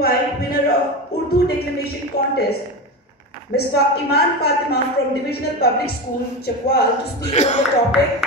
invite winner of Urdu Declamation Contest, Ms. Iman Fatima from Divisional Public School, Chakwal, to speak on the topic,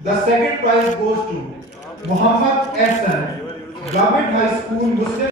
The second prize goes to Muhammad Ehsan, Government High School Muslim